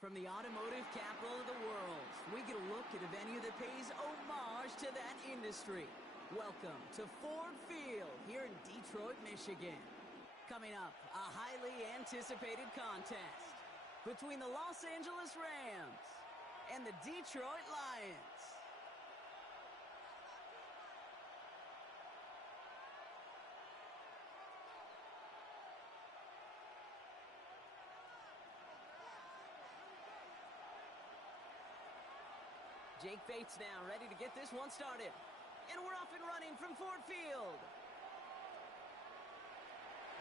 From the automotive capital of the world, we get a look at a venue that pays homage to that industry. Welcome to Ford Field here in Detroit, Michigan. Coming up, a highly anticipated contest between the Los Angeles Rams and the Detroit Lions. Jake Bates now ready to get this one started. And we're off and running from Ford Field.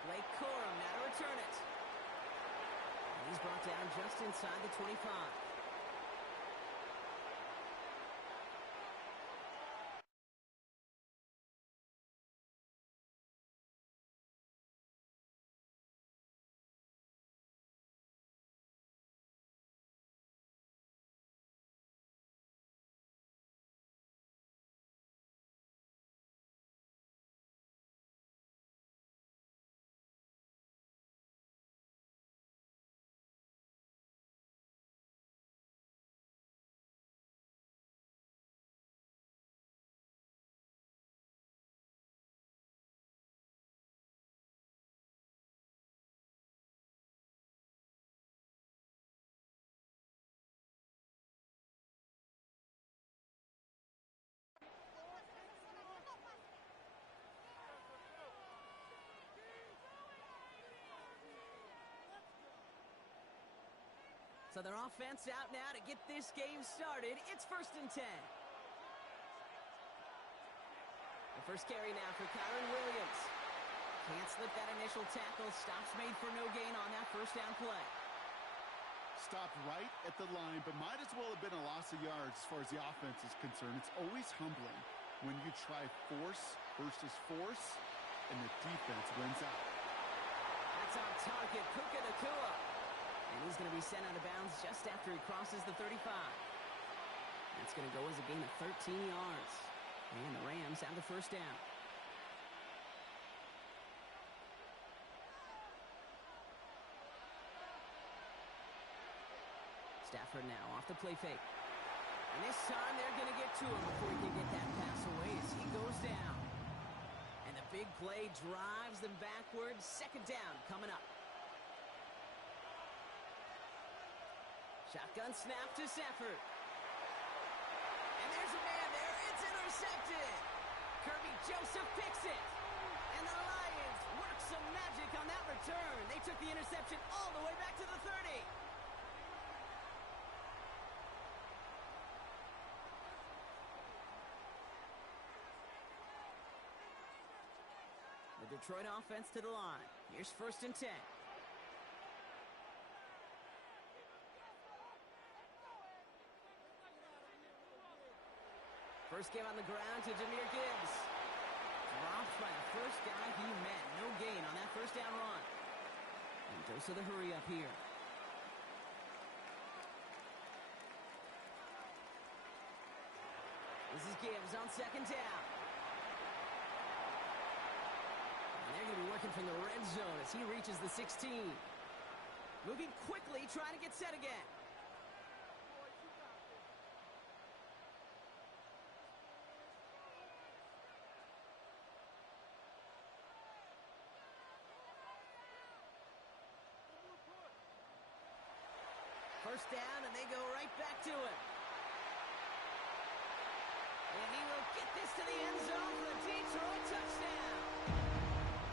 Blake Corum now to return it. And he's brought down just inside the 25. So their offense out now to get this game started. It's 1st and 10. The first carry now for Kyron Williams. Can't slip that initial tackle. Stops made for no gain on that first down play. Stopped right at the line, but might as well have been a loss of yards as far as the offense is concerned. It's always humbling when you try force versus force, and the defense wins out. That's on target. Puka Nacua. And he's going to be sent out of bounds just after he crosses the 35. That's going to go as a gain of 13 yards. And the Rams have the first down. Stafford now off the play fake. And this time they're going to get to him before he can get that pass away as he goes down. And the big play drives them backwards. 2nd down coming up. Shotgun snap to Stafford. And there's a man there. It's intercepted. Kirby Joseph picks it. And the Lions work some magic on that return. They took the interception all the way back to the 30. The Detroit offense to the line. Here's 1st and 10. First game on the ground to Jahmyr Gibbs. Dropped by the first guy he met. No gain on that first down run. And dose of the hurry up here. This is Gibbs on 2nd down. And they're going to be working from the red zone as he reaches the 16. Moving quickly, trying to get set again. First down, and they go right back to it. And he will get this to the end zone for the Detroit touchdown.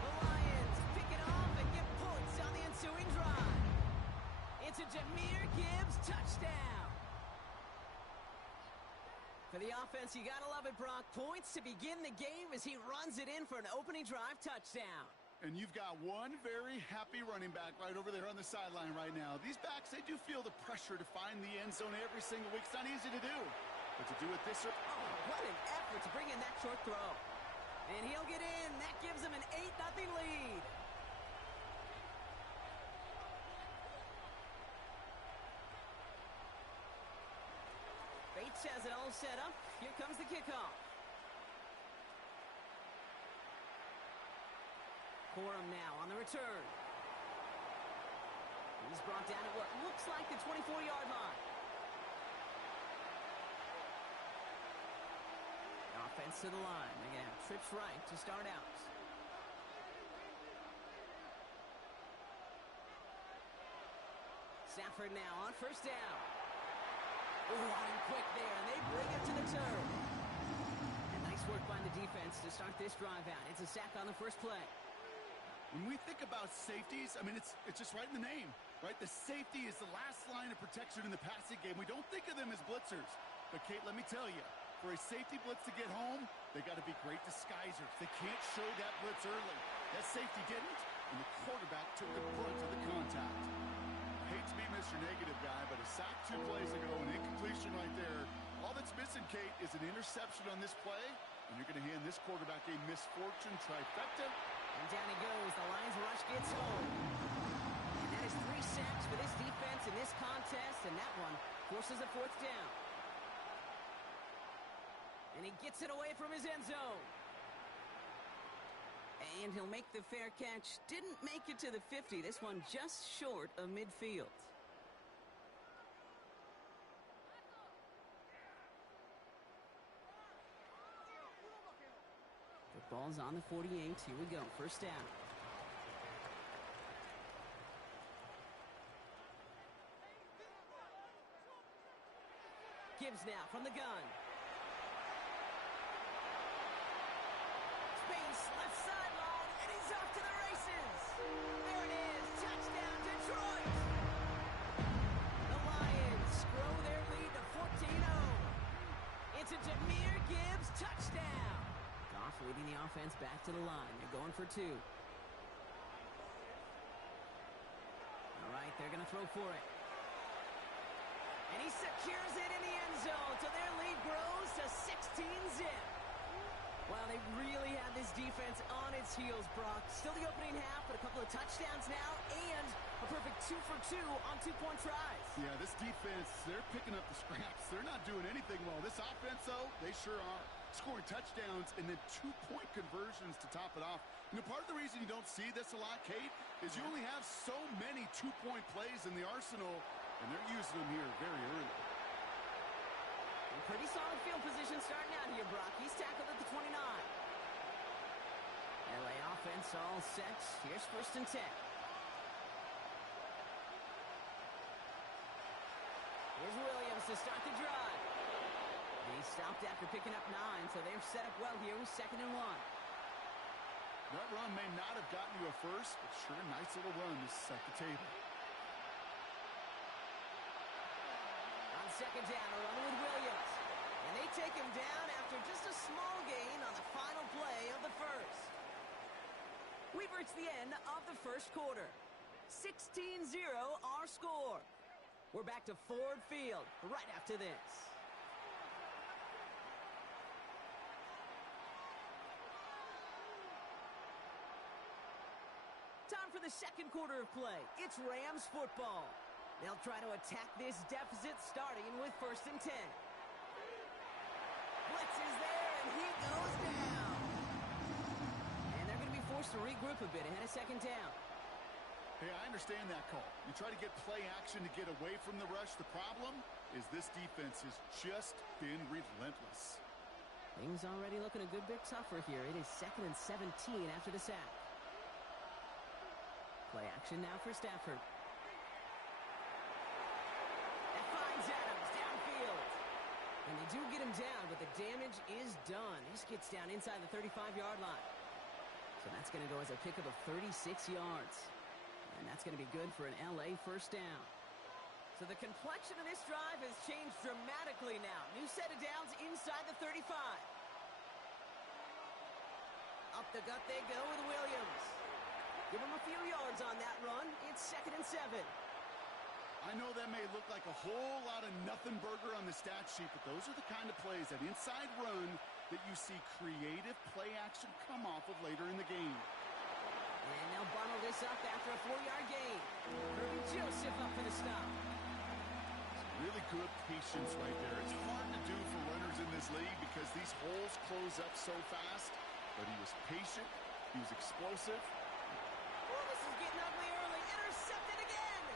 The Lions pick it off and get points on the ensuing drive. It's a Jahmyr Gibbs touchdown. For the offense, you gotta love it, Brock. Points to begin the game as he runs it in for an opening drive touchdown. And you've got one very happy running back right over there on the sideline right now. These backs, they do feel the pressure to find the end zone every single week. It's not easy to do. But to do it this early. Oh, what an effort to bring in that short throw. And he'll get in. That gives him an 8-0 lead. Bates has it all set up. Here comes the kickoff. Corum now on the return. He's brought down at what looks like the 24-yard line. Offense to the line. They're going to have trips right to start out. Stafford now on first down. Line quick there, and they bring it to the turf. And nice work by the defense to start this drive out. It's a sack on the first play. When we think about safeties, I mean, it's just right in the name, right? The safety is the last line of protection in the passing game. We don't think of them as blitzers. But, Kate, let me tell you, for a safety blitz to get home, they got to be great disguisers. They can't show that blitz early. That safety didn't, and the quarterback took the brunt of the contact. I hate to be Mr. Negative guy, but a sack 2 plays ago, an incompletion right there. All that's missing, Kate, is an interception on this play, and you're going to hand this quarterback a misfortune trifecta. And down he goes. The Lions rush gets home. And that is 3 sacks for this defense in this contest, and that one forces a 4th down. And he gets it away from his end zone. And he'll make the fair catch. Didn't make it to the 50. This one just short of midfield. The ball's on the 48. Here we go. First down. Gibbs now from the gun. Space, left sideline, and he's off to the races. There it is. Touchdown, Detroit. The Lions grow their lead to 14-0. It's a Jahmyr Gibbs touchdown. Goff leading the offense back to the line. They're going for 2. All right, they're going to throw for it. And he secures it in the end zone, so their lead grows to 16-zip. Wow, they really have this defense on its heels, Brock. Still the opening half, but a couple of touchdowns now, and a perfect 2 for 2 on 2-point tries. Yeah, this defense, they're picking up the scraps. They're not doing anything well. This offense, though, they sure are. Scoring touchdowns and then 2-point conversions to top it off. You know, part of the reason you don't see this a lot, Kate, is you only have so many 2-point plays in the arsenal, and they're using them here very early. Pretty solid field position starting out here, Brock. He's tackled at the 29. LA offense all set. Here's 1st and 10. Here's Williams to start the drive. He stopped after picking up 9, so they're set up well here with 2nd and 1. That run may not have gotten you a first, but sure a nice little run to set the table. On 2nd down, a run with Williams. And they take him down after just a small gain on the final play of the first. We've reached the end of the first quarter. 16-0 our score. We're back to Ford Field right after this. Time for the second quarter of play. It's Rams football. They'll try to attack this deficit starting with 1st and 10. Blitz is there, and he goes down. And they're going to be forced to regroup a bit ahead of 2nd down. Hey, I understand that call. You try to get play action to get away from the rush. The problem is this defense has just been relentless. Things already looking a good bit tougher here. It is 2nd and 17 after the sack. Play action now for Stafford. That finds Adams downfield. And they do get him down, but the damage is done. This gets down inside the 35-yard line. So that's going to go as a pickup of 36 yards. And that's going to be good for an LA first down. So the complexion of this drive has changed dramatically now. New set of downs inside the 35. Up the gut they go with Williams. Give him a few yards on that run. It's 2nd and 7. I know that may look like a whole lot of nothing burger on the stat sheet, but those are the kind of plays, that inside run, that you see creative play action come off of later in the game. And they'll bundle this up after a 4-yard gain. Irving Joseph up for the stop. Really good patience right there. It's hard to do for runners in this league because these holes close up so fast, but he was patient, he was explosive. Oh, this is getting ugly early. Intercepted again.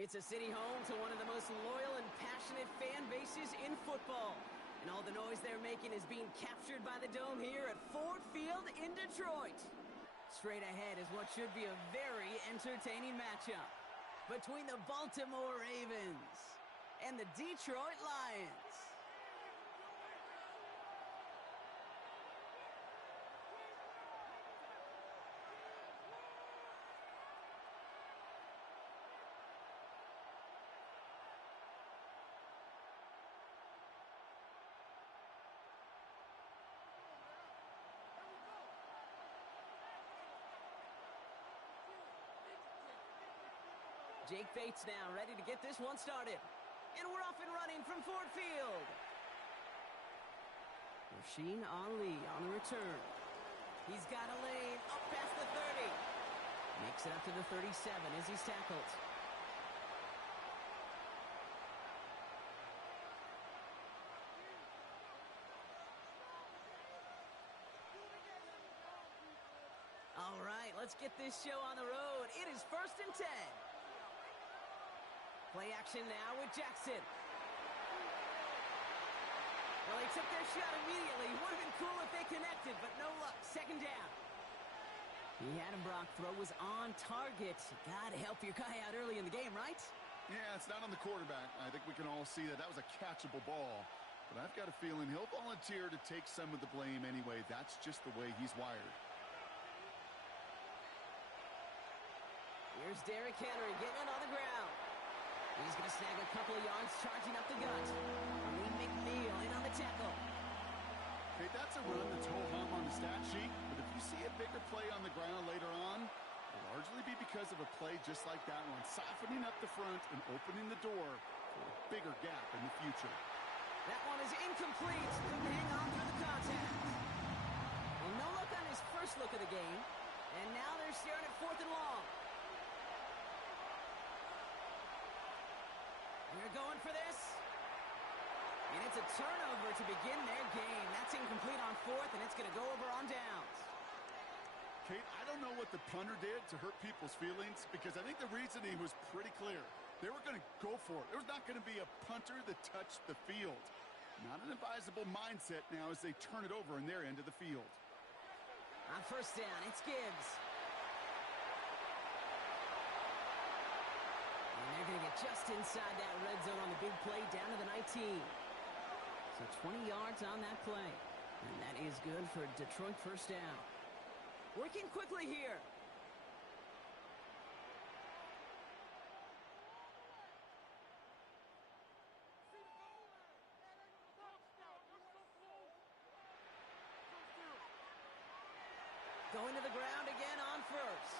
It's a city home to one of the most loyal and passionate fan bases in football. And all the noise they're making is being captured by the Dome here at Ford Field in Detroit. Straight ahead is what should be a very entertaining matchup between the Baltimore Ravens and the Detroit Lions. Jake Bates now ready to get this one started. And we're off and running from Ford Field. Rasheen Ali on the return. He's got a lane up past the 30. Makes it up to the 37 as he's tackled. All right, let's get this show on the road. It is 1st and 10. Play action now with Jackson. Well, they took their shot immediately. Would have been cool if they connected, but no luck. 2nd down. He had him, Brock. Throw was on target. Gotta help your guy out early in the game, right? Yeah, it's not on the quarterback. I think we can all see that that was a catchable ball. But I've got a feeling he'll volunteer to take some of the blame anyway. That's just the way he's wired. Here's Derrick Henry getting it on the ground. He's going to snag a couple of yards, charging up the gut. Lee McNeil in on the tackle. Okay, that's a run that's ho-hum on the stat sheet, but if you see a bigger play on the ground later on, it'll largely be because of a play just like that one, softening up the front and opening the door for a bigger gap in the future. That one is incomplete. Couldn't hang on through the contact. Well, no luck on his first look of the game, and now they're staring at 4th and long. They're going for this. And it's a turnover to begin their game. That's incomplete on 4th, and it's going to go over on downs. Kate, I don't know what the punter did to hurt people's feelings because I think the reasoning was pretty clear. They were going to go for it. There was not going to be a punter that touched the field. Not an advisable mindset now as they turn it over in their end of the field. On 1st down, it's Gibbs. And they're going to get just inside that red zone on the big play down to the 19. So 20 yards on that play. And that is good for Detroit 1st down. Working quickly here. Going to the ground again on 1st.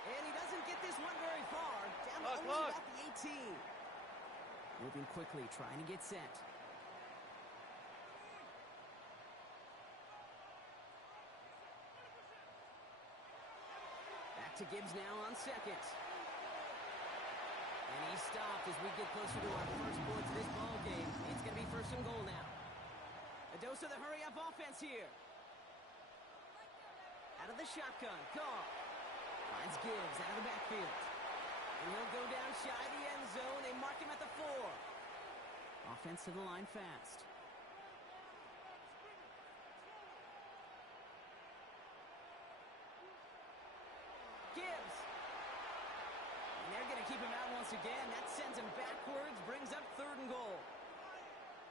And he doesn't get this one very far. Down to only about the 18. Moving quickly, trying to get set. Back to Gibbs now on 2nd. And he stopped as we get closer to our first points of this ball game. It's going to be 1st and goal now. A dose of the hurry-up offense here. Out of the shotgun, Goff. Finds Gibbs out of the backfield. And he'll go down shy of the end zone. They mark him at the 4. Offense to the line fast. Gibbs. And they're going to keep him out once again. That sends him backwards, brings up 3rd and goal.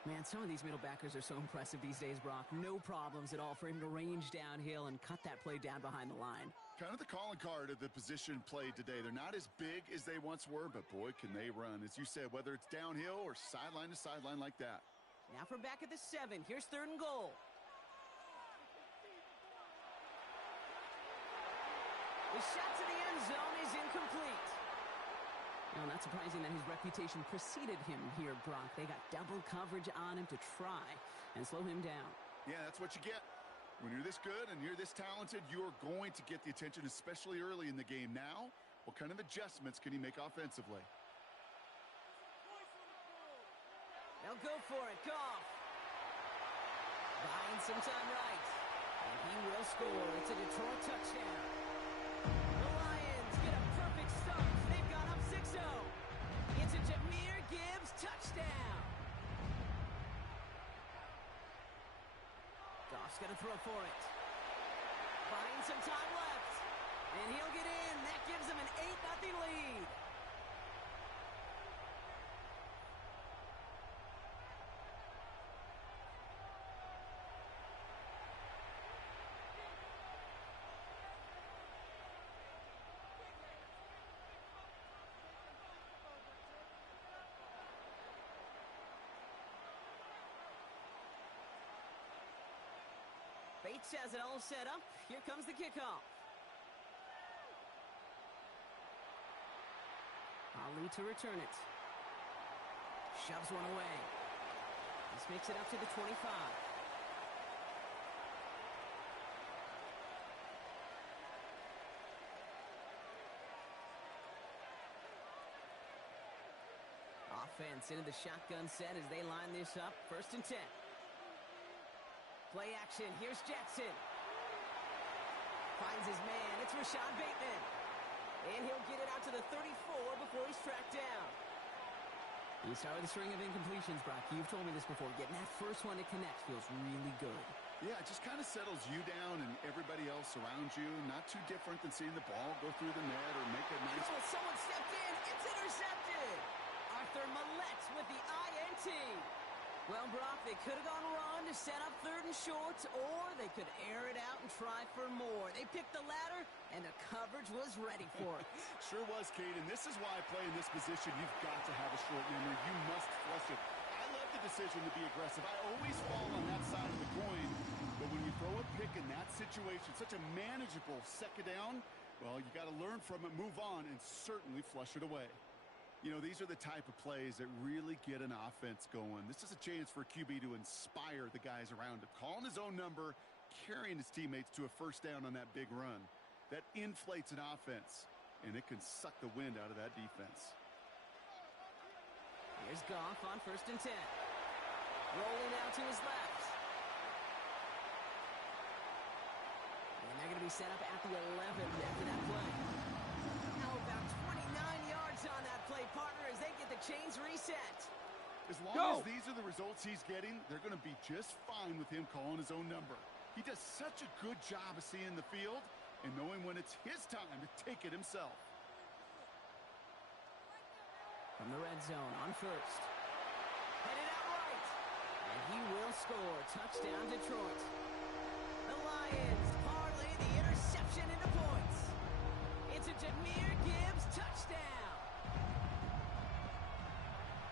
Man, some of these middle backers are so impressive these days, Brock. No problems at all for him to range downhill and cut that play down behind the line. Kind of the calling card of the position played today. They're not as big as they once were, but boy, can they run. As you said, whether it's downhill or sideline to sideline like that. Now from back at the 7. Here's 3rd and goal. The shot to the end zone is incomplete. Well, not surprising that his reputation preceded him here, Brock. They got double coverage on him to try and slow him down. Yeah, that's what you get. When you're this good and you're this talented, you're going to get the attention, especially early in the game. Now, what kind of adjustments can he make offensively? They'll go for it. Goff. Buying some time right. And he will score. It's a Detroit touchdown. The Lions get a perfect start. They've got up 6-0. zone. It's a Jahmyr Gibbs touchdown. Goff's going to throw for it. Buying some time left. And he'll get in. That gives him an 8-0 lead. Bates has it all set up. Here comes the kickoff. Ali to return it. Shoves one away. This makes it up to the 25. Offense into the shotgun set as they line this up. 1st and 10. Play action. Here's Jackson. Finds his man. It's Rashad Bateman. And he'll get it out to the 34 before he's tracked down. You start with a string of incompletions, Brock. You've told me this before. Getting that first one to connect feels really good. Yeah, it just kind of settles you down and everybody else around you. Not too different than seeing the ball go through the net or make a nice... Oh, someone stepped in. It's intercepted. Arthur Millette with the INT. Well, Brock, they could have gone run to set up 3rd and short, or they could air it out and try for more. They picked the latter, and the coverage was ready for it. Sure was, Kate, and this is why I play in this position. You've got to have a short memory. You must flush it. I love the decision to be aggressive. I always fall on that side of the coin, but when you throw a pick in that situation, such a manageable 2nd down, well, you got to learn from it, move on, and certainly flush it away. You know, these are the type of plays that really get an offense going. This is a chance for a QB to inspire the guys around him. Calling his own number, carrying his teammates to a 1st down on that big run. That inflates an offense, and it can suck the wind out of that defense. Here's Goff on 1st and 10. Rolling out to his left. And they're going to be set up at the 11 after that play. How about 29 yards on that play, partner, as they get the chains reset. As long as these are the results he's getting, they're going to be just fine with him calling his own number. He does such a good job of seeing the field and knowing when it's his time to take it himself. From the red zone on 1st. Headed out right. And he will score. Touchdown, Detroit. The Lions parlay the interception into points. It's a Jahmyr Gibbs touchdown.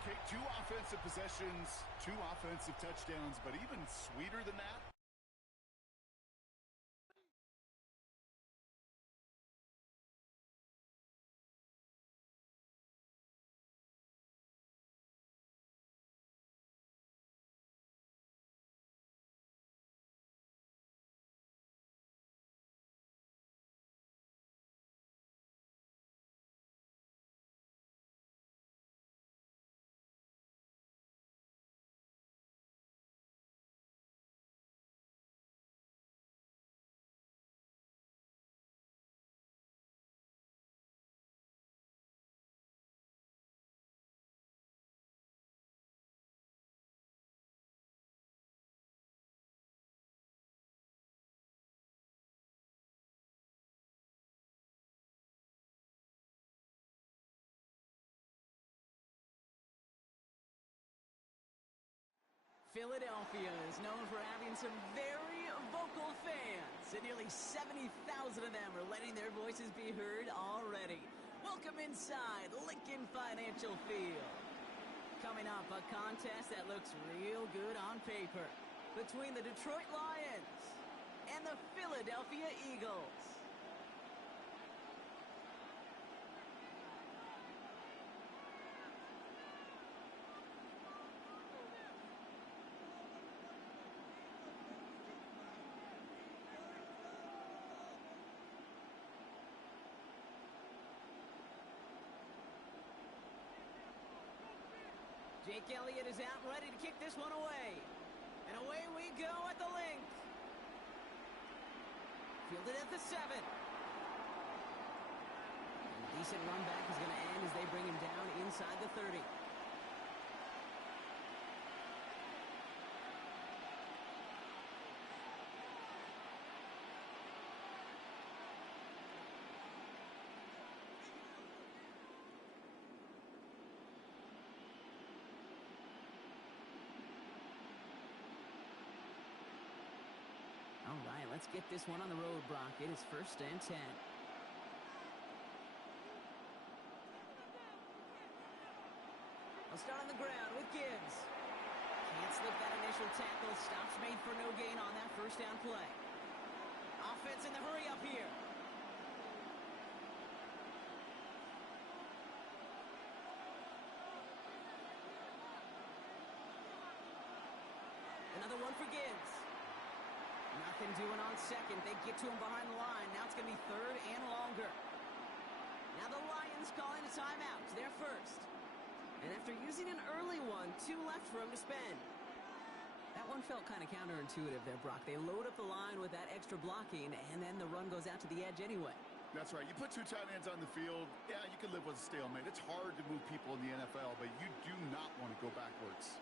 Okay, 2 offensive possessions, 2 offensive touchdowns, but even sweeter than that. Philadelphia is known for having some very vocal fans, and nearly 70,000 of them are letting their voices be heard already. Welcome inside Lincoln Financial Field. Coming up, a contest that looks real good on paper between the Detroit Lions and the Philadelphia Eagles. Jake Elliott is out ready to kick this one away. And away we go at the link. Fielded at the 7. And Decent run back is going to end as they bring him down inside the 30. All right, let's get this one on the road, Brock. It is 1st and 10. They'll start on the ground with Gibbs. Can't slip that initial tackle. Stops made for no gain on that first down play. Offense in the hurry up here. Another one for Gibbs. Nothing doing on second. They get to him behind the line. Now it's going to be 3rd and longer. Now the Lions calling a timeout. They're first. And after using an early one, 2 left for him to spend. That one felt kind of counterintuitive there, Brock. They load up the line with that extra blocking, and then the run goes out to the edge anyway. That's right. You put 2 tight ends on the field, yeah, you can live with a stalemate. It's hard to move people in the NFL, but you do not want to go backwards.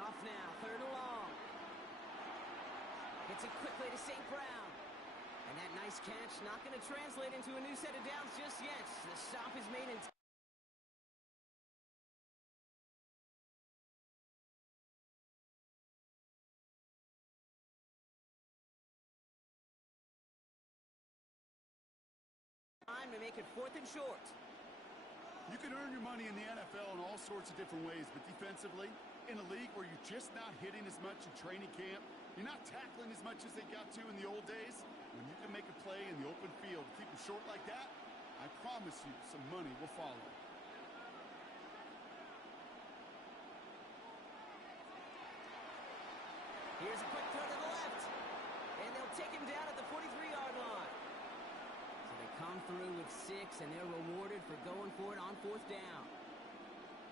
Off now, 3rd and long. Gets it quickly to St. Brown. And that nice catch not going to translate into a new set of downs just yet. The stop is made in time to make it 4th and short. You can earn your money in the NFL in all sorts of different ways, but defensively, in a league where you're just not hitting as much in training camp, you're not tackling as much as they got to in the old days, when you can make a play in the open field, keep them short like that, I promise you some money will follow. Here's a quick throw to the left. And they'll take him down at the 43-yard line. So they come through with 6, and they're rewarded for going for it on 4th down.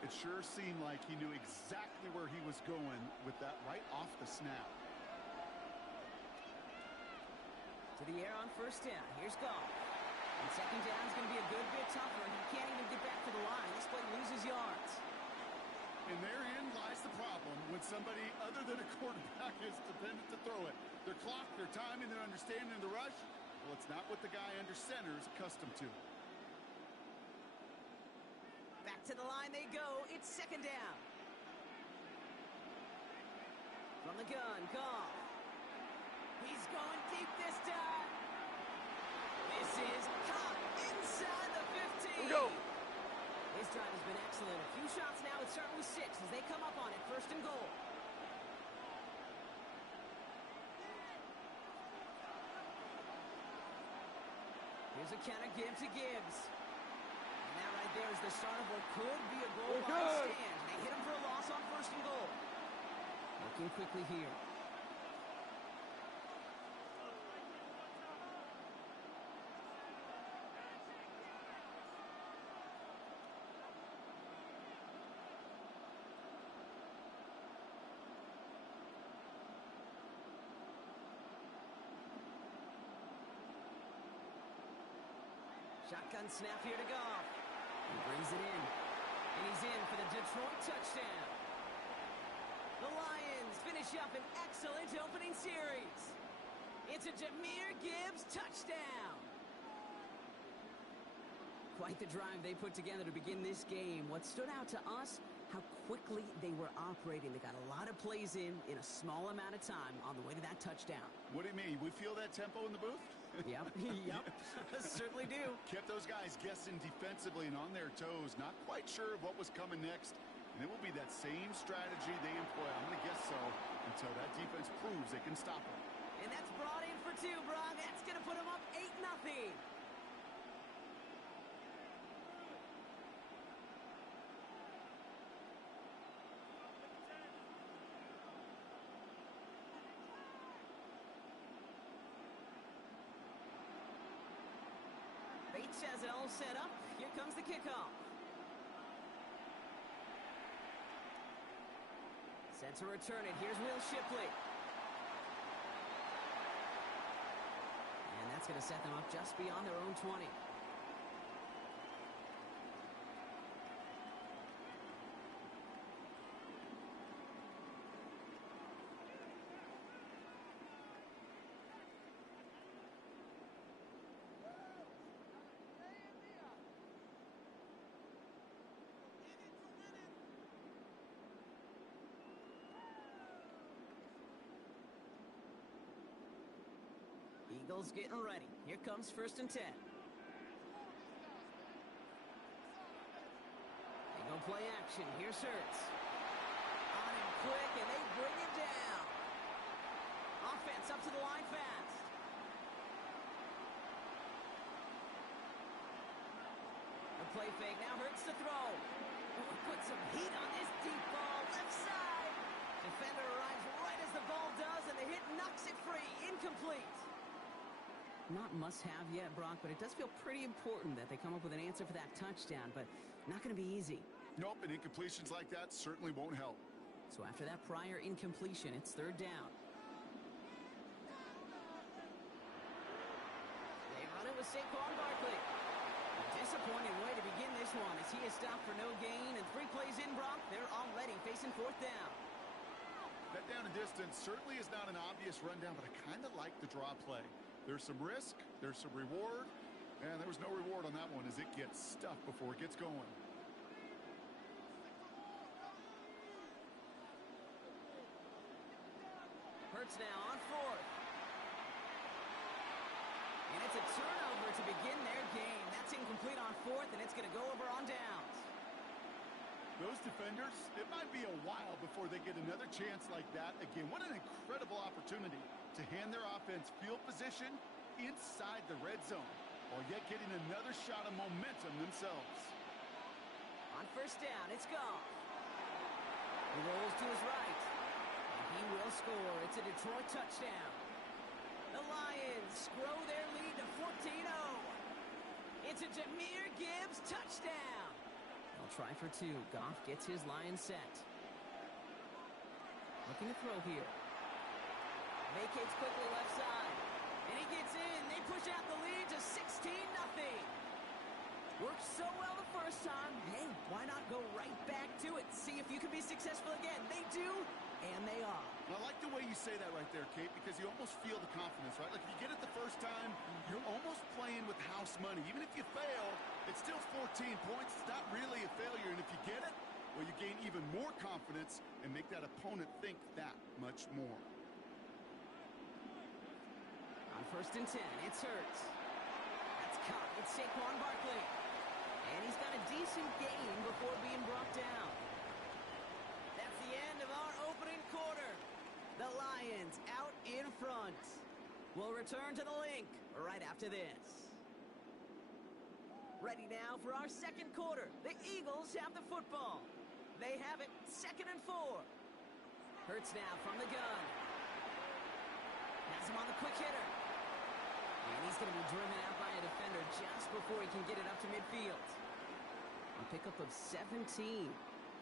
It sure seemed like he knew exactly where he was going with that right off the snap. To the air on 1st down. Here's Goff. And 2nd down is going to be a good bit tougher. He can't even get back to the line. This play loses yards. And therein lies the problem when somebody other than a quarterback is dependent to throw it. Their clock, their timing, their understanding of the rush, well, it's not what the guy under center is accustomed to. Back to the line they go. It's 2nd down. From the gun, Goff. He's going deep this time. This is caught inside the 15. Go. His drive has been excellent. A few shots now. It's starting with 6 as they come up on it. 1st and goal. Here's a counter give to Gibbs. And that right there is the start of what could be a goal line stand. They hit him for a loss on 1st and goal. Working quickly here. Shotgun snap here to Goff. He brings it in. And he's in for the Detroit touchdown. The Lions finish up an excellent opening series. It's a Jahmyr Gibbs touchdown. Quite the drive they put together to begin this game. What stood out to us, how quickly they were operating. They got a lot of plays in a small amount of time on the way to that touchdown. What do you mean? We feel that tempo in the booth? Yep, certainly do. Kept those guys guessing defensively and on their toes, not quite sure of what was coming next. And it will be that same strategy they employ, I'm going to guess so, until that defense proves they can stop them. And that's brought in for 2, Brock. That's going to put them up 8-0. Bates has it all set up. Here comes the kickoff. Set to return it. Here's Will Shipley. And That's going to set them up just beyond their own 20. Eagles getting ready. Here comes 1st and 10. They go play action. Here's Hurts. On him quick, and they bring him down. Offense up to the line fast. The play fake now Hurts to throw. Put some heat on this deep ball. Left side. Defender arrives right as the ball does, and the hit knocks it free. Incomplete. Not must-have yet, Brock, but it does feel pretty important that they come up with an answer for that touchdown, but not going to be easy. Nope, and incompletions like that certainly won't help. So after that prior incompletion, it's 3rd down. They run it with Saquon Barkley. A disappointing way to begin this one as he is stopped for no gain, and 3 plays in, Brock, they're already facing 4th down. That down and distance certainly is not an obvious rundown, but I kind of like the draw play. There's some risk, there's some reward, and there was no reward on that one as it gets stuffed before it gets going. Hurts now on 4th. And it's a turnover to begin their game. That's incomplete on 4th, and it's going to go over on downs. Those defenders, it might be a while before they get another chance like that again. What an incredible opportunity to hand their offense field position inside the red zone, while yet getting another shot of momentum themselves. On 1st down, it's Goff. He rolls to his right, and he will score. It's a Detroit touchdown. The Lions grow their lead to 14-0. It's a Jahmyr Gibbs touchdown. They'll try for 2. Goff gets his line set. Looking to throw here. Vacates quickly left side. And he gets in. They push out the lead to 16-0. Worked so well the first time. Hey, why not go right back to it? See if you can be successful again. They do, and they are. I like the way you say that right there, Kate, because you almost feel the confidence, right? Like if you get it the first time, you're almost playing with house money. Even if you fail, it's still 14 points. It's not really a failure. And if you get it, well, you gain even more confidence and make that opponent think that much more. On 1st and 10, it's Hurts. That's caught. It's Saquon Barkley. And he's got a decent gain before being brought down. That's the end of our opening quarter. The Lions out in front. We'll return to the link right after this. Ready now for our second quarter. The Eagles have the football. They have it 2nd and 4. Hurts now from the gun. Has him on the quick hitter. And he's going to be driven out by a defender just before he can get it up to midfield. A pickup of 17.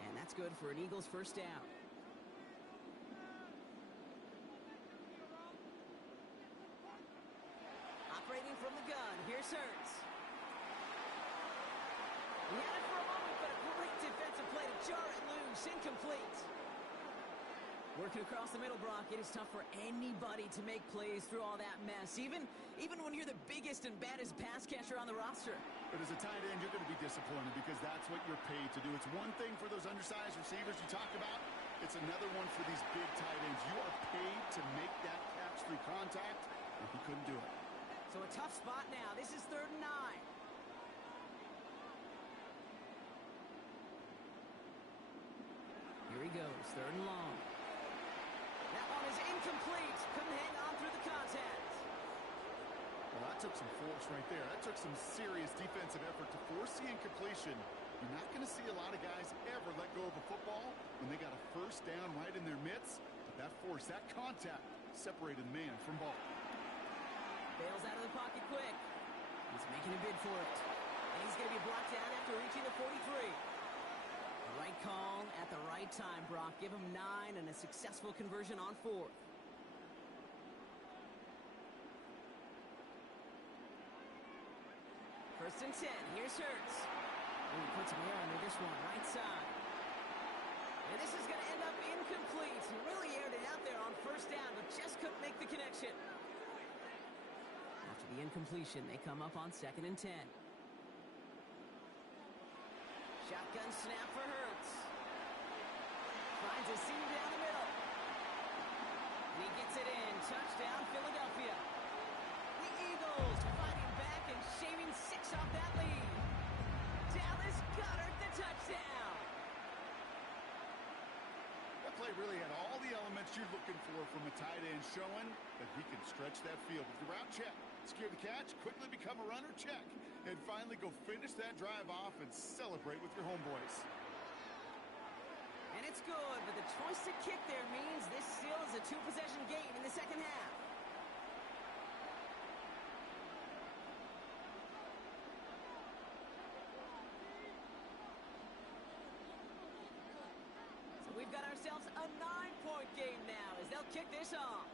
And that's good for an Eagles 1st down. Operating from the gun, here's Hurts. He had it for a moment, but a great defensive play to jar it loose. Incomplete. Working across the middle, Brock, it is tough for anybody to make plays through all that mess, even when you're the biggest and baddest pass catcher on the roster. But as a tight end, you're going to be disappointed because that's what you're paid to do. It's one thing for those undersized receivers you talk about. It's another one for these big tight ends. You are paid to make that catch through contact, and he couldn't do it. So a tough spot now. This is 3rd and 9. Here he goes, 3rd and long. That one is incomplete. Couldn't hang on through the contact. Well, that took some force right there. That took some serious defensive effort to force the incompletion. You're not going to see a lot of guys ever let go of a football when they got a 1st down right in their midst. But that force, that contact, separated man from ball. Bails out of the pocket quick. He's making a bid for it. And he's going to be blocked out after reaching the 43. The right call at the right time, Brock. Give him 9 and a successful conversion on 4th. First and 10. Here's Hurts. Oh, he puts some air under this one, right side. And this is going to end up incomplete. He really aired it out there on first down, but just couldn't make the connection. After the incompletion, they come up on 2nd and 10. Shotgun snap for Hurts. Finds a seam down the middle. And he gets it in. Touchdown, Philadelphia. The Eagles fighting back and shaving 6 off that lead. Dallas Goedert the touchdown. That play really had all the elements you're looking for from a tight end, showing that he can stretch that field with the route check. Secure the catch, quickly become a runner, check. And finally go finish that drive off and celebrate with your homeboys. And it's good, but the choice to kick there means this still is a 2-possession game in the second half. So we've got ourselves a 9-point game now as they'll kick this off.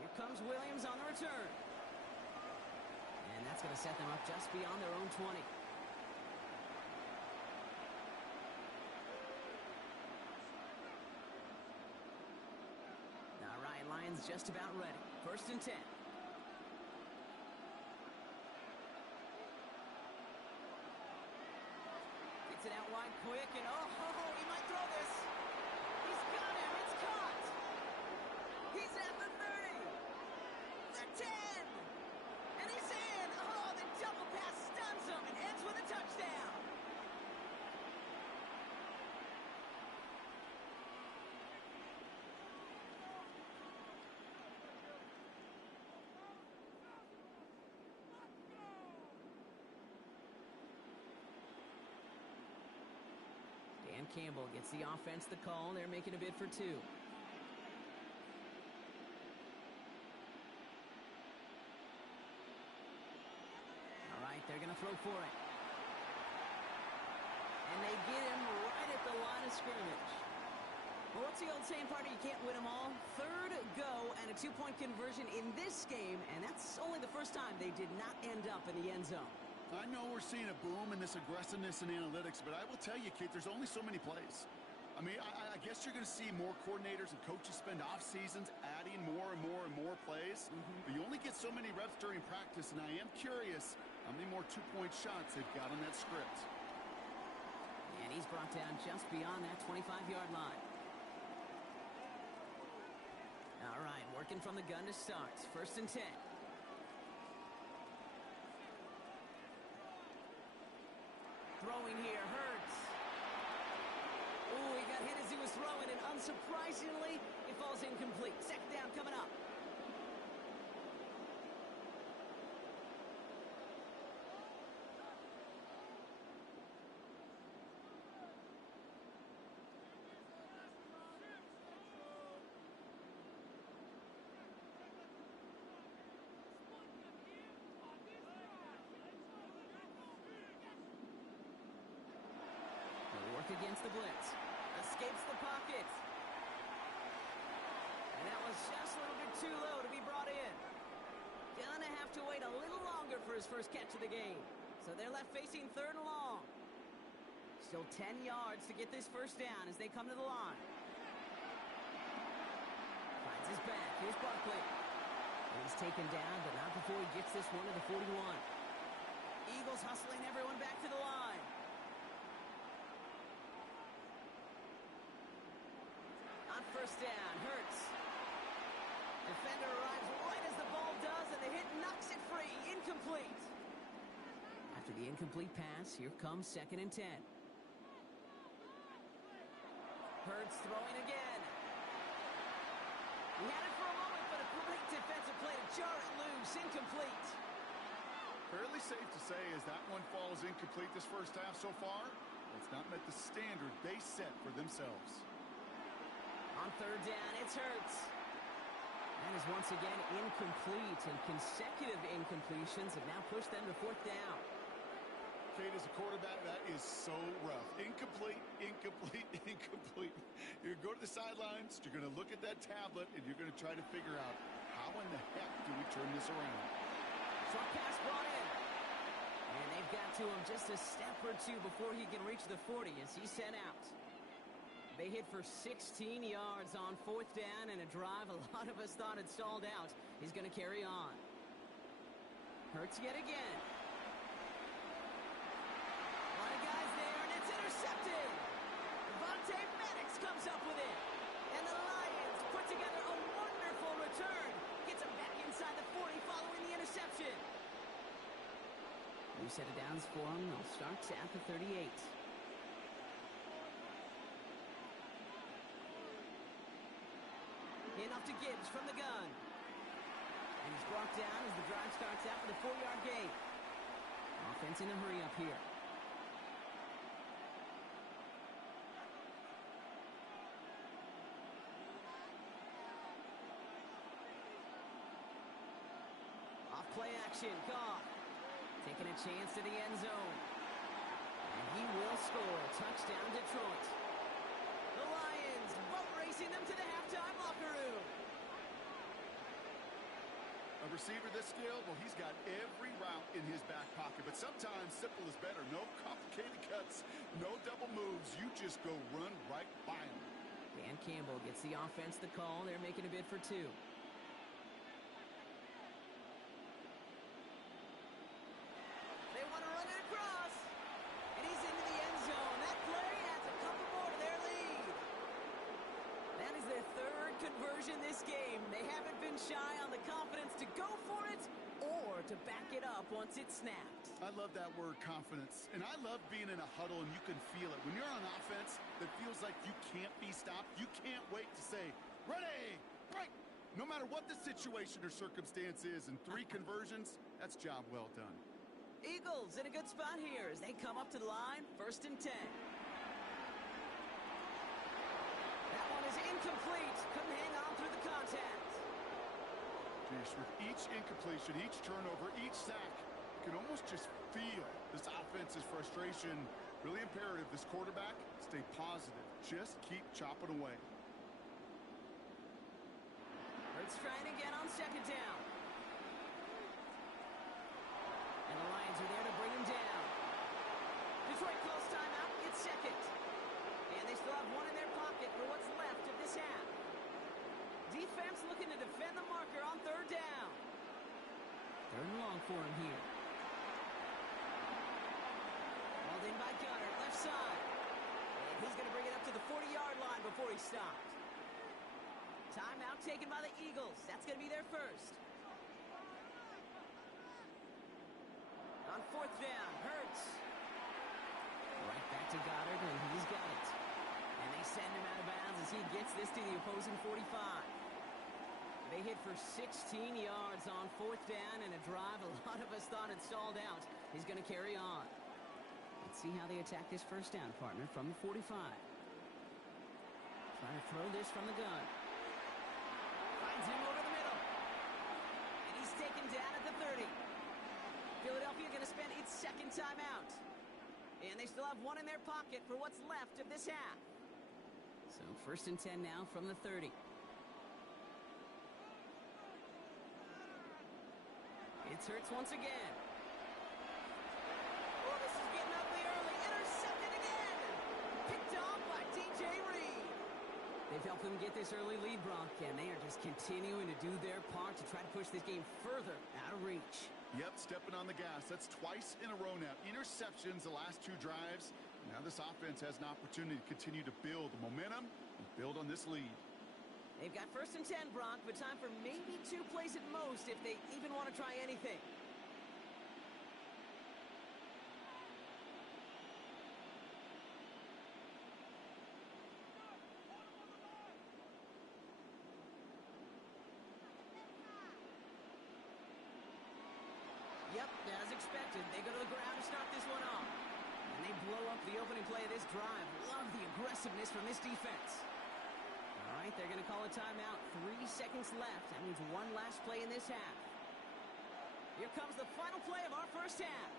Here comes Williams on the return. And that's going to set them up just beyond their own 20. All right, Lions just about ready. First and 10. Gets it out wide quick, and he might throw this. He's got him. It's caught. He's at the 30. The 10. And he's in. Oh, the double pass stuns him and ends with a touchdown. Dan Campbell gets the offense the call. They're making a bid for 2. All right, they're going to throw for it. And they get him right at the line of scrimmage. Well, what's the old saying, partner? You can't win them all. 3rd go and a 2-point conversion in this game, and that's only the first time they did not end up in the end zone. I know we're seeing a boom in this aggressiveness and analytics, but I will tell you, kid, there's only so many plays. I mean, I guess you're going to see more coordinators and coaches spend off seasons adding more and more and more plays. But you only get so many reps during practice, and I am curious how many more 2-point shots they've got on that script. And he's brought down just beyond that 25-yard line. All right, working from the gun to start. First and 10. Throwing here, Hurts. Ooh, he got hit as he was throwing, and unsurprisingly, it falls incomplete. Second down coming up. Against the blitz. Escapes the pocket. And that was just a little bit too low to be brought in. Gonna have to wait a little longer for his first catch of the game. So they're left facing 3rd and long. Still 10 yards to get this first down as they come to the line. Finds his back. Here's Barkley. And he's taken down, but not before he gets this one to the 41. Eagles hustling everyone back to the line. First down, Hurts. Defender arrives right as the ball does, and the hit knocks it free. Incomplete. After the incomplete pass, here comes 2nd and 10. Hurts throwing again. He had it for a moment, but a great defensive play to jar it loose. Incomplete. Fairly safe to say as that one falls incomplete this first half so far, it's not met the standard they set for themselves. On 3rd down, it's Hurts. That is once again incomplete, and consecutive incompletions have now pushed them to 4th down. Kate, as a quarterback, that is so rough. Incomplete, incomplete, incomplete. You're going to go to the sidelines, you're going to look at that tablet, and you're going to try to figure out how in the heck do we turn this around. Short pass brought in. And they've got to him just a step or two before he can reach the 40 as he's sent out. They hit for 16 yards on 4th down and a drive a lot of us thought had stalled out. He's going to carry on. Hurts yet again. A lot of guys there, and it's intercepted. Madden comes up with it. And the Lions put together a wonderful return. Gets him back inside the 40 following the interception. New set of downs for him. They'll start at the 38. In off to Gibbs from the gun. And he's brought down as the drive starts out for the 4-yard gain. Offense in a hurry up here. Off play action, Goff. Taking a chance to the end zone. And he will score. Touchdown, Detroit. The Lions boat racing them to the halftime locker room. A receiver this skilled, well, he's got every route in his back pocket. But sometimes simple is better. No complicated cuts, no double moves. You just go run right by him. Dan Campbell gets the offense the call. They're making a bid for 2. They want to run it across. And he's into the end zone. That play adds a couple more to their lead. That is their 3rd conversion this game. They haven't been shy on the confidence to go for it or to back it up once it's snapped. I love that word, confidence. And I love being in a huddle and you can feel it. When you're on offense, it feels like you can't be stopped. You can't wait to say, ready, break. No matter what the situation or circumstance is, in 3 conversions, that's job well done. Eagles in a good spot here as they come up to the line, 1st and 10. That one is incomplete. Couldn't hang on through the contact. Jeez, with each incompletion, each turnover, each sack, you can almost just feel this offense's frustration. Really imperative, this quarterback, stay positive. Just keep chopping away. Hurts trying again on 2nd down. And the Lions are there to bring him down. Detroit calls timeout. It's 2nd. And they still have 1 in their pocket for what's left of this half. Defense looking to defend the marker on 3rd down. 3rd and long for him here. Hauled in by Gunner, left side. And he's going to bring it up to the 40-yard line before he stopped. Timeout taken by the Eagles. That's going to be their first. On 4th down, Hurts. Right back to Goddard, and he's got it. And they send him out of bounds as he gets this to the opposing 45. They hit for 16 yards on 4th down and a drive a lot of us thought had stalled out. He's going to carry on. Let's see how they attack this 1st down, partner, from the 45. Trying to throw this from the gun. Finds him over the middle. And he's taken down at the 30. Philadelphia going to spend its 2nd timeout. And they still have 1 in their pocket for what's left of this half. So 1st and 10 now from the 30. It's Hurts once again. Oh, this is getting ugly early. Intercepted again. Picked off by DJ Reed. They've helped them get this early lead, Brock, and they are just continuing to do their part to try to push this game further out of reach. Yep, stepping on the gas. That's twice in a row now. Interceptions the last 2 drives. Now this offense has an opportunity to continue to build the momentum and build on this lead. They've got 1st and 10, Brock, but time for maybe 2 plays at most if they even want to try anything. Yep, as expected, they go to the ground to start this one off. And they blow up the opening play of this drive. Love the aggressiveness from this defense. All right, they're going to call a timeout. 3 seconds left. That means 1 last play in this half. Here comes the final play of our 1st half.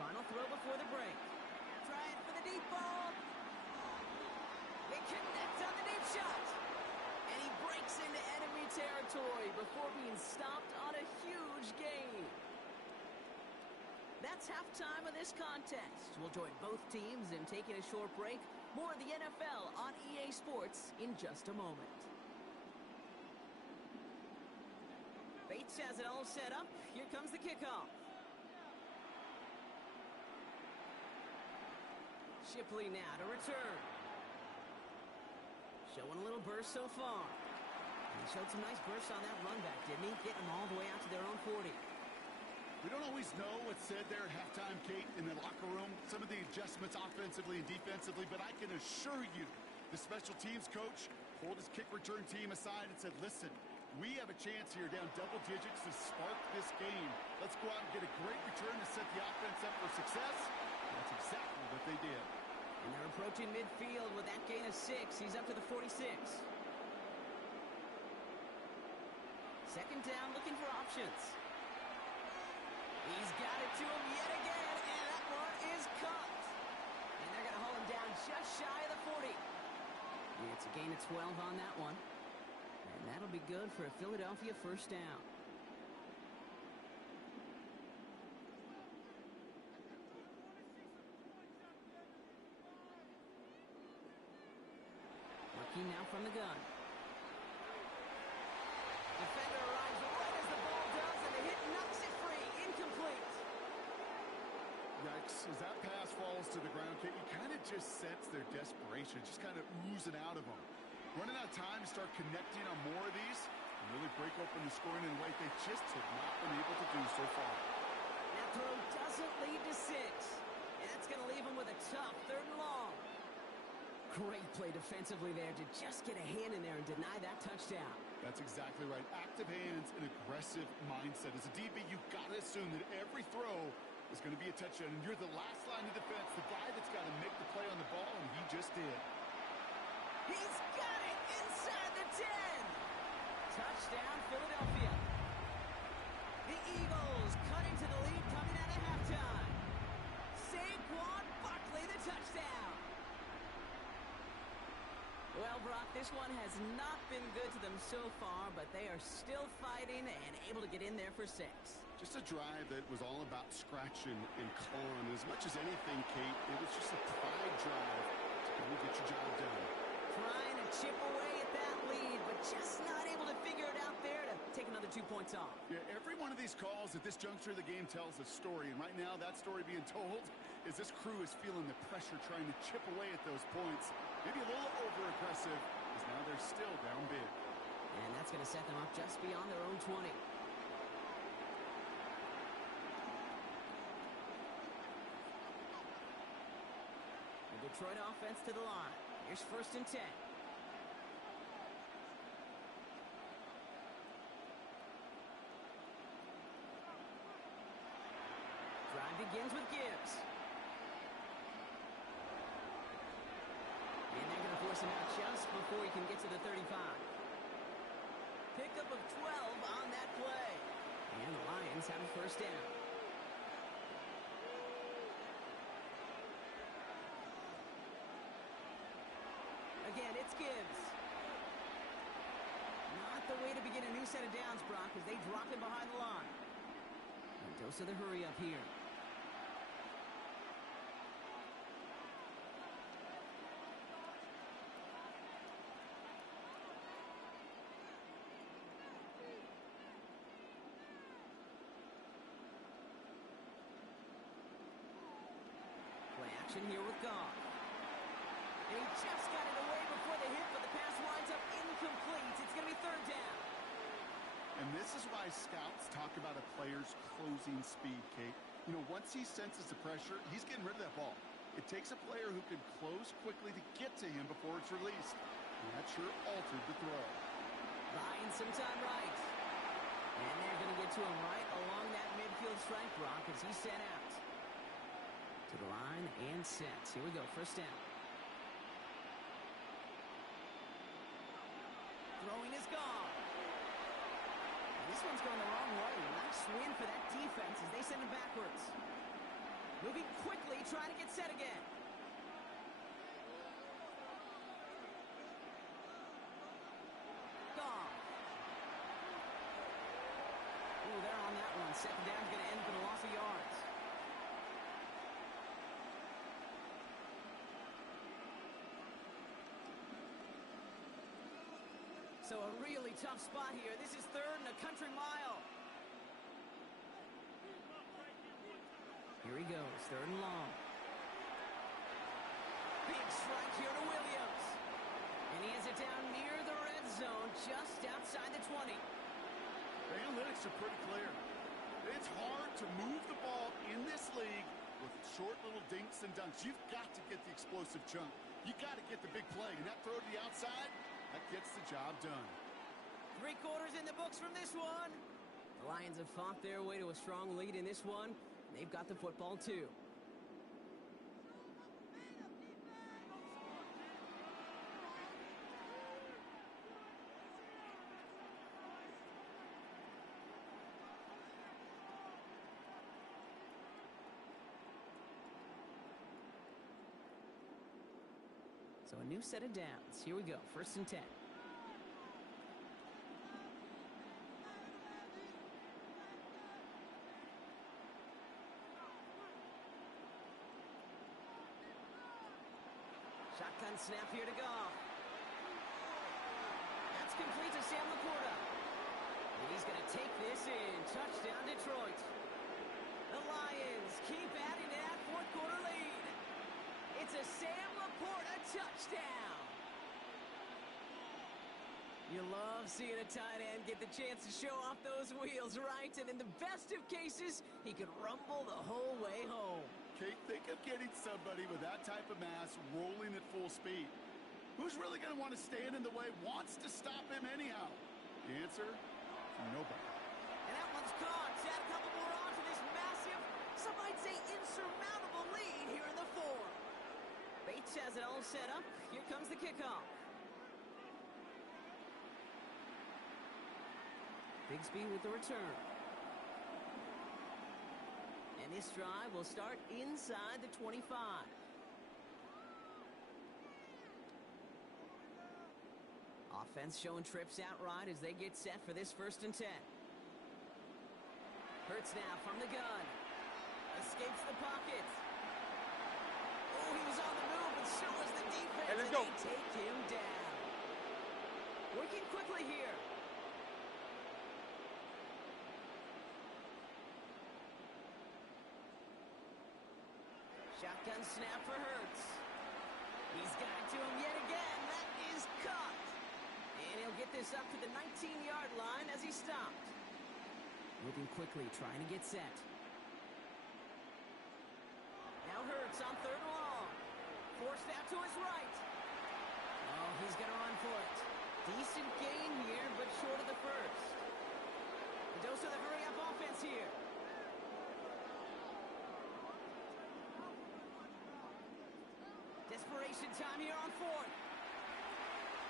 Final throw before the break. Trying for the deep ball. They connect on the deep shot. And he breaks into enemy territory before being stopped on a huge gain. That's halftime of this contest. We'll join both teams in taking a short break. More of the NFL on EA Sports in just a moment. Bates has it all set up. Here comes the kickoff. Shipley now to return. Showing a little burst so far. And he showed some nice bursts on that run back, didn't he? Getting them all the way out to their own 40. We don't always know what's said there at halftime, Kate, in the locker room. Some of the adjustments offensively and defensively, but I can assure you the special teams coach pulled his kick return team aside and said, listen, we have a chance here down double digits to spark this game. Let's go out and get a great return to set the offense up for success. And that's exactly what they did. And they're approaching midfield with that gain of 6. He's up to the 46. Second down, looking for options. He's got it to him yet again, and that one is cut. And they're going to haul him down just shy of the 40. It's a gain of 12 on that one. And that'll be good for a Philadelphia first down. Working now from the gun. Defender arrives right as the ball does, and the hit knocks it free. Incomplete. Rex, as that pass falls to the ground, Kate, you kind of just sense their desperation, just kind of oozing out of them. Running out of time to start connecting on more of these and really break open the scoring in a way they just have not been able to do so far. That throw doesn't lead to 6. And that's going to leave them with a tough 3rd and long. Great play defensively there to just get a hand in there and deny that touchdown. That's exactly right. Active hands and aggressive mindset. As a DB, you've got to assume that every throw is going to be a touchdown. And you're the last line of defense, the guy that's got to make the play on the ball, and he just did. He's got it inside the 10. Touchdown, Philadelphia. The Eagles cut into the lead coming out of halftime. Saquon Barkley, the touchdown. Well, Brock, this one has not been good to them so far, but they are still fighting and able to get in there for 6. Just a drive that was all about scratching and clawing. As much as anything, Kate, it was just a pride drive to go get your job done. Trying to chip away at that lead, but just not able to figure it out there to take another 2 points off. Yeah, every one of these calls at this juncture of the game tells a story, and right now that story being told is this crew is feeling the pressure trying to chip away at those points. Maybe a little over-aggressive, as now they're still down big. And that's going to set them up just beyond their own 20. The Detroit offense to the line. Here's 1st and 10. Drive begins with Gibbs. And they're going to force him out just before he can get to the 35. Pickup of 12 on that play. And the Lions have a 1st down. Again, it's Gibbs. Not the way to begin a new set of downs, Brock, as they drop him behind the line. And dose of the hurry up here. Play action here with Goff. And he just got it away before the hit, but the pass winds up incomplete. It's going to be 3rd down. And this is why scouts talk about a player's closing speed, Kate. You know, once he senses the pressure, he's getting rid of that ball. It takes a player who can close quickly to get to him before it's released. And that sure altered the throw. Buying some time right. And they're going to get to him right along that midfield strike, Brock, as he's sent out. To the line and set. Here we go, 1st down. Throwing is gone. And this one's going the wrong way. Nice win for that defense as they send him backwards. Moving quickly, trying to get set again. So a really tough spot here. This is third and a country mile. Here he goes, third and long. Big strike here to Williams. And he has it down near the red zone, just outside the 20. The analytics are pretty clear. It's hard to move the ball in this league with short little dinks and dunks. You've got to get the explosive chunk. You got to get the big play. And that throw to the outside, that gets the job done. 3 quarters in the books from this one. The Lions have fought their way to a strong lead in this one. They've got the football too. So a new set of downs. Here we go, 1st and 10. Shotgun snap here to Goff. That's complete to Sam Laporta. And he's going to take this in. Touchdown, Detroit. The Lions keep adding to that 4th quarter lead. It's a Sam Laporta touchdown. You love seeing a tight end get the chance to show off those wheels, right? And in the best of cases, he could rumble the whole way home. Kate, think of getting somebody with that type of mass rolling at full speed. Who's really going to want to stand in the way, wants to stop him anyhow? The answer? Nobody. And that one's caught. Add a couple more on to this massive, some might say insurmountable lead here in the 4th. Bates has it all set up. Here comes the kickoff. Bigsby with the return. And this drive will start inside the 25. Offense showing trips outright as they get set for this 1st and 10. Hurts now from the gun. Escapes the pocket. Oh, he was on the move, and so was the defense. Hey, let's and go. they take him down. Working quickly here. Shotgun snap for Hurts. He's got it to him yet again. That is caught. And he'll get this up to the 19-yard line as he stopped. Moving quickly, trying to get set. Now Hurts on 3rd and long. Forced out to his right. Oh, he's going to run for it. Decent gain here, but short of the 1st. The dose of the hurry-up offense here. Desperation time here on 4th.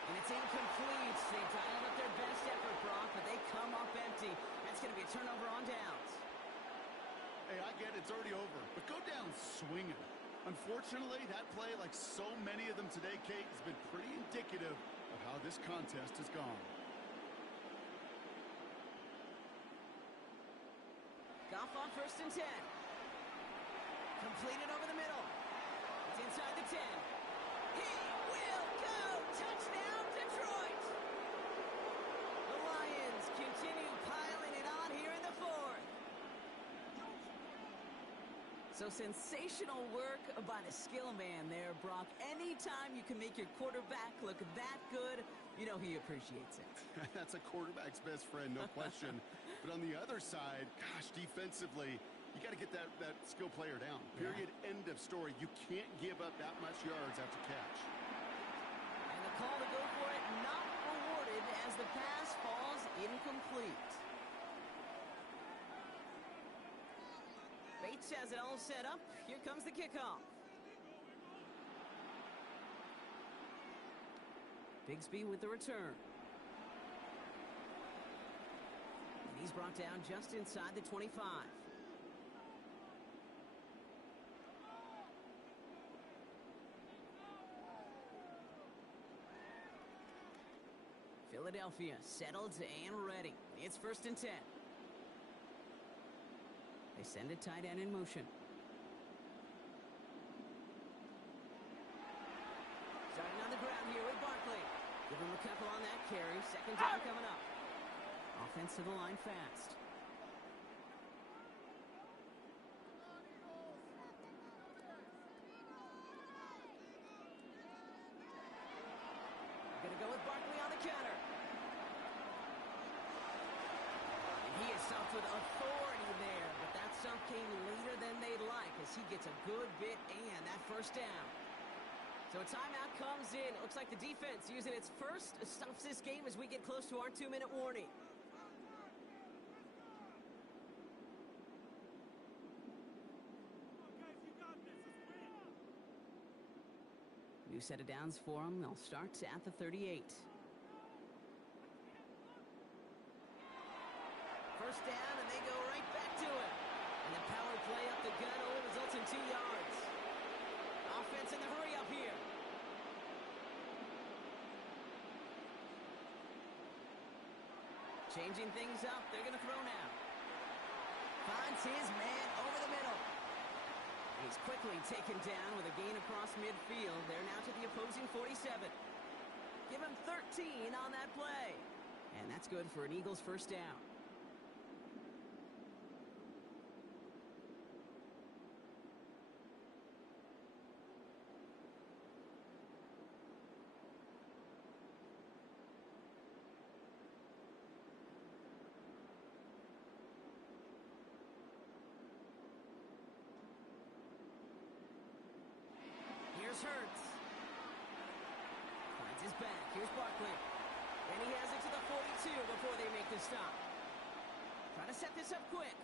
And it's incomplete. They dialed up their best effort, Brock, but they come up empty. That's going to be a turnover on downs. Hey, I get it. It's already over. But go down swinging. Unfortunately, that play, like so many of them today, Kate, has been pretty indicative of how this contest has gone. Goff on 1st and 10. Completed over the middle. It's inside the 10. He will go! Touchdown, Detroit! The Lions continue piling it on here in the 4th. So sensational work by the skill man there, Brock. Anytime you can make your quarterback look that good, you know he appreciates it. That's a quarterback's best friend, no question. But on the other side, gosh, defensively, you got to get that skill player down. Period. Yeah. End of story. You can't give up that much yards after catch. And the call to go for it not rewarded as the pass falls incomplete. Bates has it all set up. Here comes the kickoff. Bigsby with the return. And he's brought down just inside the 25. Philadelphia settled and ready. It's 1st and 10. They send a tight end in motion. Starting on the ground here with Barkley. Give him a couple on that carry. Second down coming up. Offense to the line fast. Gonna go with Barkley on the counter. And he is stumped with authority there, but that stump came later than they'd like as he gets a good bit and that first down. So a timeout comes in. It looks like the defense using its first stops this game as we get close to our 2-minute warning. New set of downs for them. They'll start at the 38. First down, and they go right back to it. And the power play up the gut only results in 2 yards. Offense in the hurry up here. Changing things up. They're going to throw now. Finds his man over the middle. He's quickly taken down with a gain across midfield. They're now to the opposing 47. Give him 13 on that play. And that's good for an Eagles first down. Hurts. Finds his back. Here's Barkley. And he has it to the 42 before they make the stop. Trying to set this up quick.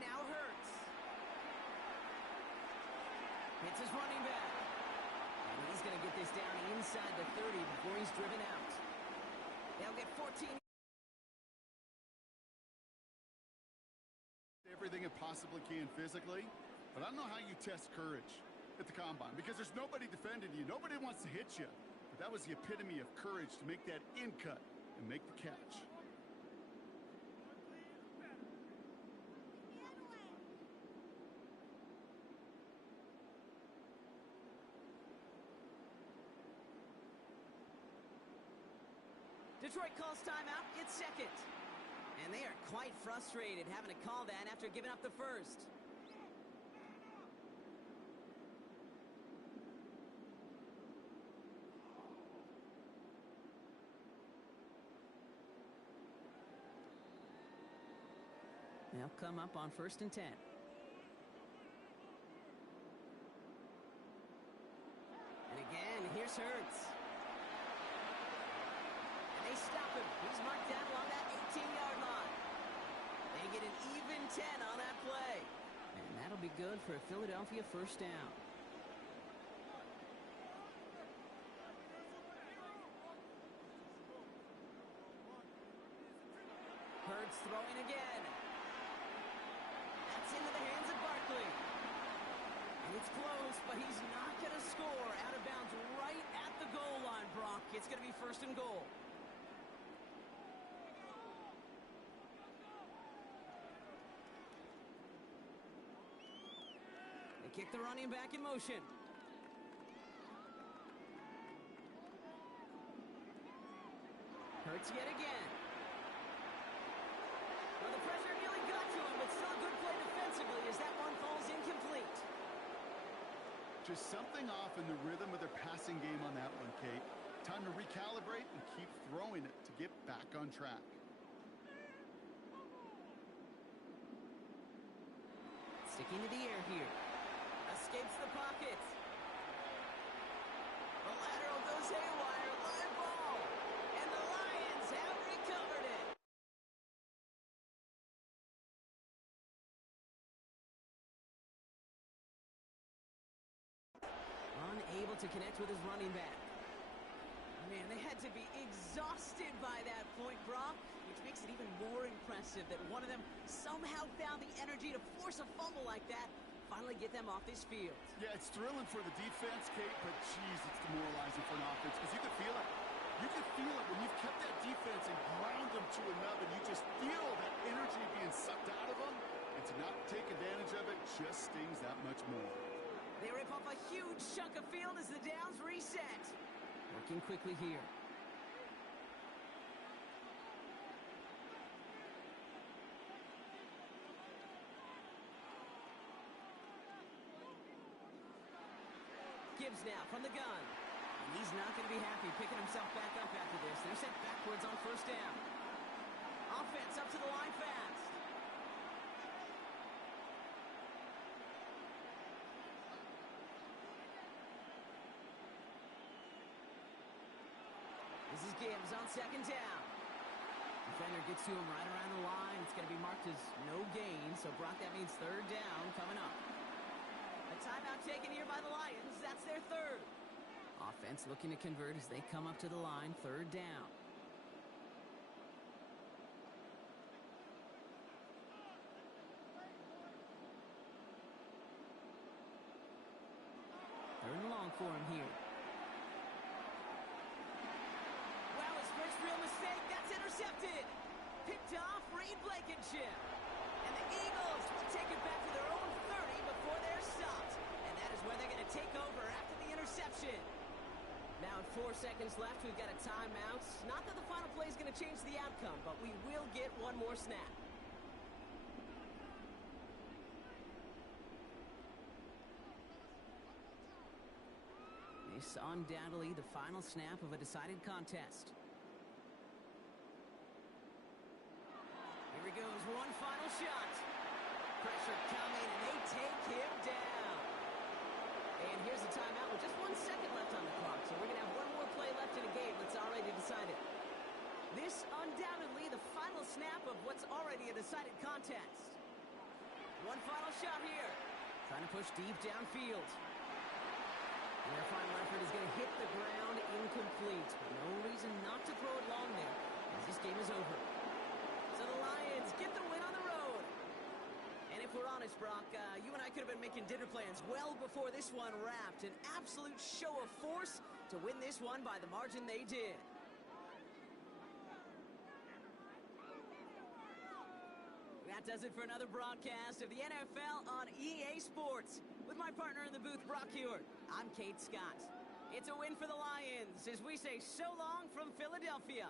Now Hurts. Hits his running back. And he's going to get this down inside the 30 before he's driven out. They'll get 14. Everything it possibly can physically, but I don't know how you test courage at the combine because there's nobody defending you. Nobody wants to hit you. But that was the epitome of courage to make that in cut and make the catch. Detroit calls timeout. It's second. And they are quite frustrated having to call that after giving up the first. They'll come up on 1st and 10. And again, here's Hurts. And they stop him. He's marked down along that 18-yard line. They get an even 10 on that play. And that'll be good for a Philadelphia first down. Hurts throwing again. That's into the hands of Barkley. And it's close, but he's not going to score. Out of bounds right at the goal line, Brock. It's going to be 1st and goal. Kick the running back in motion. Hurts yet again. Well, the pressure nearly got to him, but still a good play defensively as that one falls incomplete. Just something off in the rhythm of their passing game on that one, Kate. Time to recalibrate and keep throwing it to get back on track. Sticking to the air here. Escapes the pocket. The lateral goes haywire. Live ball. And the Lions have recovered it. Unable to connect with his running back. Man, they had to be exhausted by that point, Brock, which makes it even more impressive that one of them somehow found the energy to force a fumble like that. Finally get them off this field. Yeah, it's thrilling for the defense, Kate, but geez, it's demoralizing for an offense because you can feel it. You can feel it when you've kept that defense and ground them to a nub, and you just feel that energy being sucked out of them, and to not take advantage of it just stings that much more. They rip off a huge chunk of field as the downs reset. Working quickly here. Gibbs now from the gun. And he's not going to be happy picking himself back up after this. They're sent backwards on first down. Offense up to the line fast. This is Gibbs on second down. Defender gets to him right around the line. It's going to be marked as no gain. So, Brock, that means third down coming up. A timeout taken here by the Lions. That's their third. Offense looking to convert as they come up to the line. Third down. Third and long for him here. Well, his first real mistake. That's intercepted. Picked off Reed Blankenship. And the Eagles will take it back to their own 30 before they're stopped. And that is where they're going to take over after the interception. Now at 4 seconds left, we've got a timeout. Not that the final play is going to change the outcome, but we will get one more snap. This undoubtedly the final snap of a decided contest. Here he goes, one final shot. Pressure coming, and they take him down. And here's a timeout with just 1 second left on the clock. So we're going to have one more play left in a game that's already decided. This undoubtedly the final snap of what's already a decided contest. One final shot here. Trying to push deep downfield. And their final effort is going to hit the ground incomplete. No reason not to throw it long there, as this game is over. So the Lions get the win on the road. And if we're honest, Brock, you and I could have been making dinner plans well before this one wrapped. An absolute show of force to win this one by the margin they did. That does it for another broadcast of the NFL on EA Sports. With my partner in the booth, Brock Hewitt, I'm Kate Scott. It's a win for the Lions as we say so long from Philadelphia.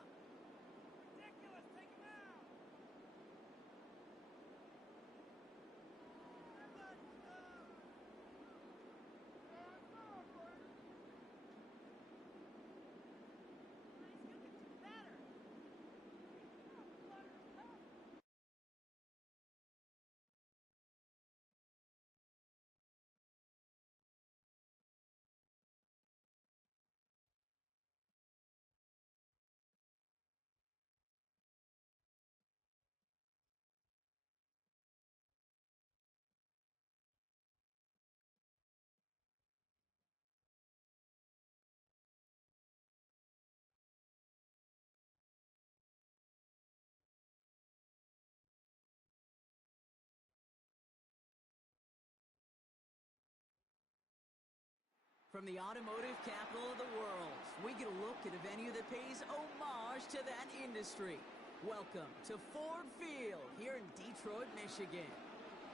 From the automotive capital of the world, we get a look at a venue that pays homage to that industry. Welcome to Ford Field here in Detroit, Michigan.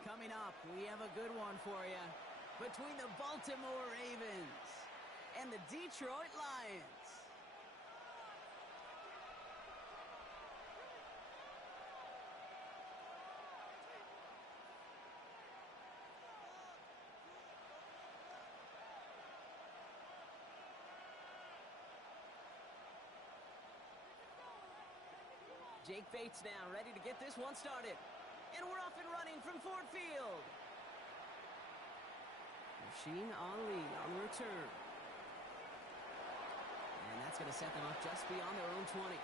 Coming up, we have a good one for you. Between the Baltimore Ravens and the Detroit Lions. Jake Bates now ready to get this one started. And we're off and running from Ford Field. Machine Ali on the return. And that's going to set them up just beyond their own 20.